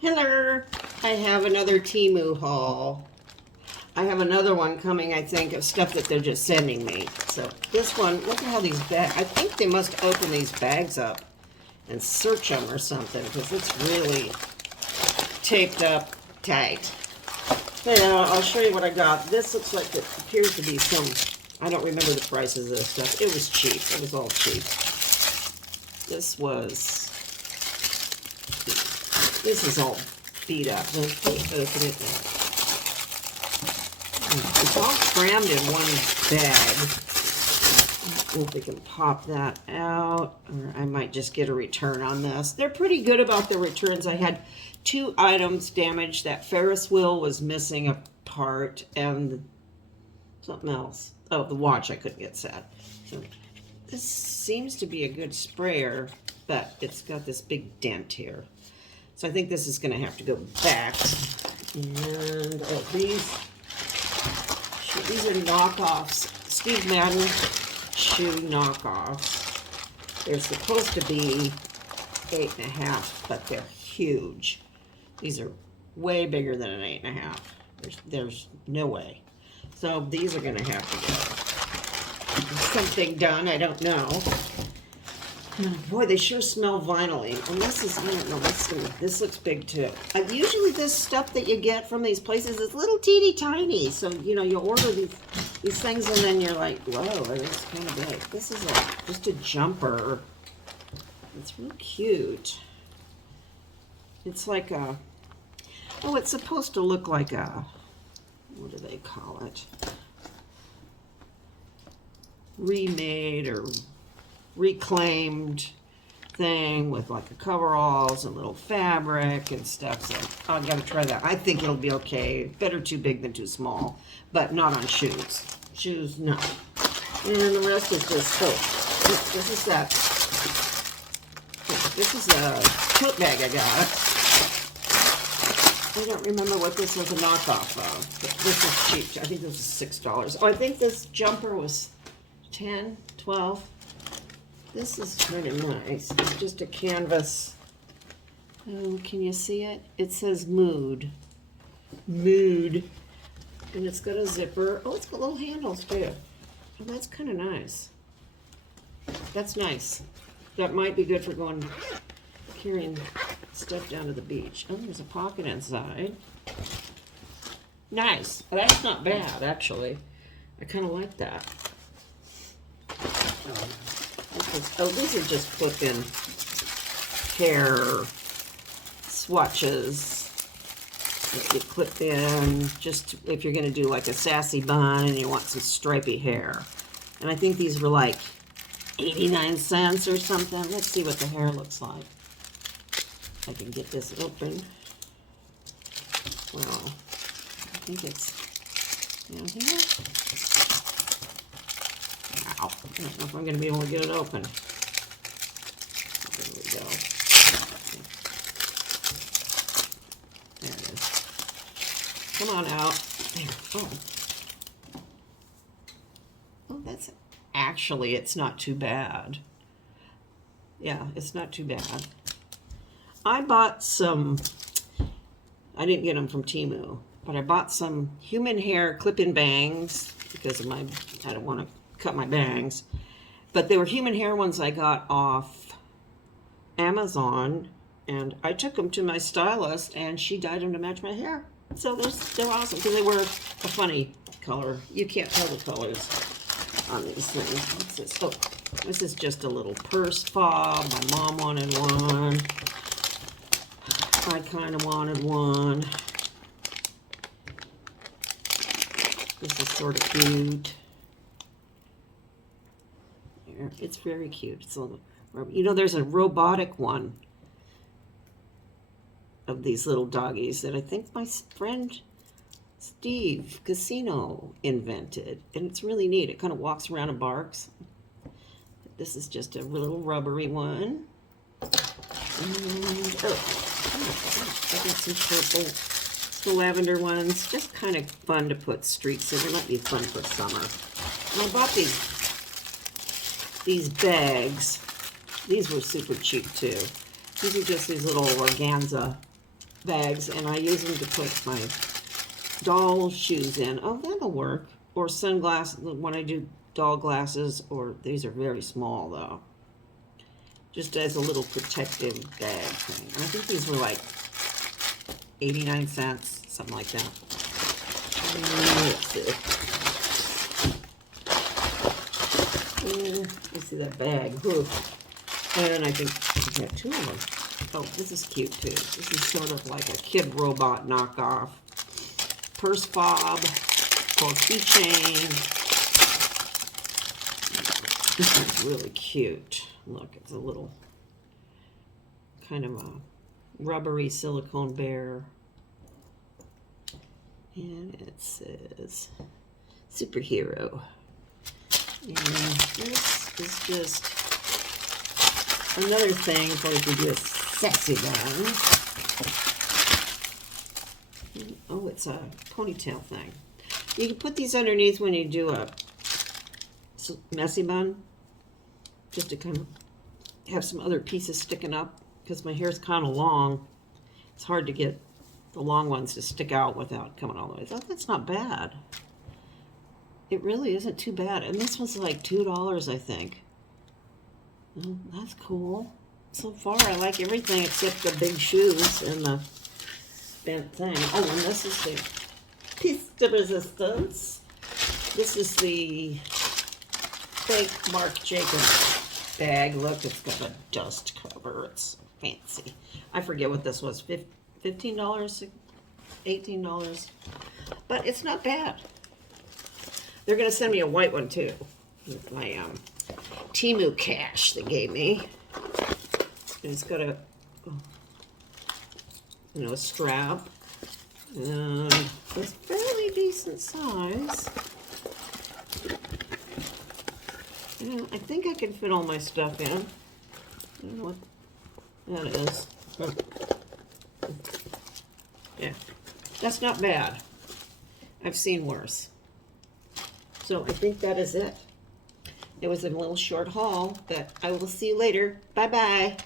Hello! I have another Temu haul. I have another one coming, I think, of stuff that they're just sending me. So this one, look at how these bags, I think they must open these bags up and search them or something, because it's really taped up tight. But I'll show you what I got. This looks like it appears to be some, I don't remember the prices of this stuff. It was cheap. It was all cheap. This is all beat up. Let's open it now. It's all crammed in one bag. I don't know if we can pop that out, or I might just get a return on this. They're pretty good about the returns. I had 2 items damaged. That Ferris wheel was missing a part, and something else. Oh, the watch I couldn't get set. So this seems to be a good sprayer, but it's got this big dent here. So I think this is going to have to go back. And these are knockoffs. Steve Madden shoe knockoffs. They're supposed to be 8.5, but they're huge. These are way bigger than an 8.5. There's no way. So these are going to have to get something done. I don't know. Boy, they sure smell vinyl-y. And this is, I don't know, this looks big too. Usually this stuff that you get from these places is little teeny tiny. So, you know, you order these things and then you're like, whoa, it's kind of big. This is just a jumper. It's real cute. It's like a, oh, it's supposed to look like a, what do they call it? Remade or reclaimed thing with like a coveralls and little fabric and stuff. So I gotta try that. I think it'll be okay. Better too big than too small, but not on shoes. Shoes, no. And the rest is just, this is that. This is a tote bag I got. I don't remember what this was a knockoff of. But this is cheap. I think this was $6. Oh, I think this jumper was 10, 12. This is kind of nice. It's just a canvas. Oh, can you see it? It says Mood. Mood. And it's got a zipper. Oh, it's got little handles too. Oh, that's kind of nice. That's nice. That might be good for carrying stuff down to the beach. Oh, there's a pocket inside. Nice. That's not bad, actually. I kind of like that. Oh, these are just flip-in hair swatches that you clip in just if you're going to do like a sassy bun and you want some stripy hair. And I think these were like 89 cents or something. Let's see what the hair looks like. I can get this open. Well, I think it's down here. Ow. I don't know if I'm going to be able to get it open. There we go. There it is. Come on out. There. Oh. Oh, that's actually, it's not too bad. Yeah, it's not too bad. I bought some, I didn't get them from Temu, but I bought some human hair clip-in bangs because of I don't want to cut my bangs, but they were human hair ones I got off Amazon, and I took them to my stylist and she dyed them to match my hair. So they're awesome because they were a funny color. You can't tell the colors on these things. What's this? Oh, this is just a little purse fob. My mom wanted one. I kind of wanted one. This is sort of cute. It's very cute. It's a little, you know, there's a robotic one of these little doggies that I think my friend Steve Casino invented, and it's really neat. It kind of walks around and barks. This is just a little rubbery one. And, oh, I got some purple, some lavender ones. Just kind of fun to put streaks in. They might be fun for summer. And I bought these bags. These were super cheap too. These are just these little organza bags, and I use them to put my doll shoes in. Oh, that'll work. Or sunglasses when I do doll glasses, or these are very small though. Just as a little protective bag thing. I think these were like 89 cents, something like that. Let's see. Let's see that bag. Whew. And I think I got 2 of them. Oh, this is cute too. This is sort of like a kid robot knockoff. Purse fob or keychain. This one's really cute. Look, it's a little kind of a rubbery silicone bear. And it says superhero. And this is just another thing for if you do a sexy bun. Oh, it's a ponytail thing. You can put these underneath when you do a messy bun, just to kind of have some other pieces sticking up, because my hair's kind of long. It's hard to get the long ones to stick out without coming all the way. Oh, that's not bad. It really isn't too bad. And this was like $2, I think. Oh, that's cool. So far, I like everything except the big shoes and the bent thing. Oh, and this is the piece de resistance. This is the fake Marc Jacobs bag. Look, it's got a dust cover. It's fancy. I forget what this was. $15, $18. But it's not bad. They're going to send me a white one, too. With my Temu cash they gave me. And it's got a, a strap. And it's fairly decent size. And I think I can fit all my stuff in. I don't know what that is. Yeah, that's not bad. I've seen worse. So I think that is it. It was a little short haul, but I will see you later. Bye-bye.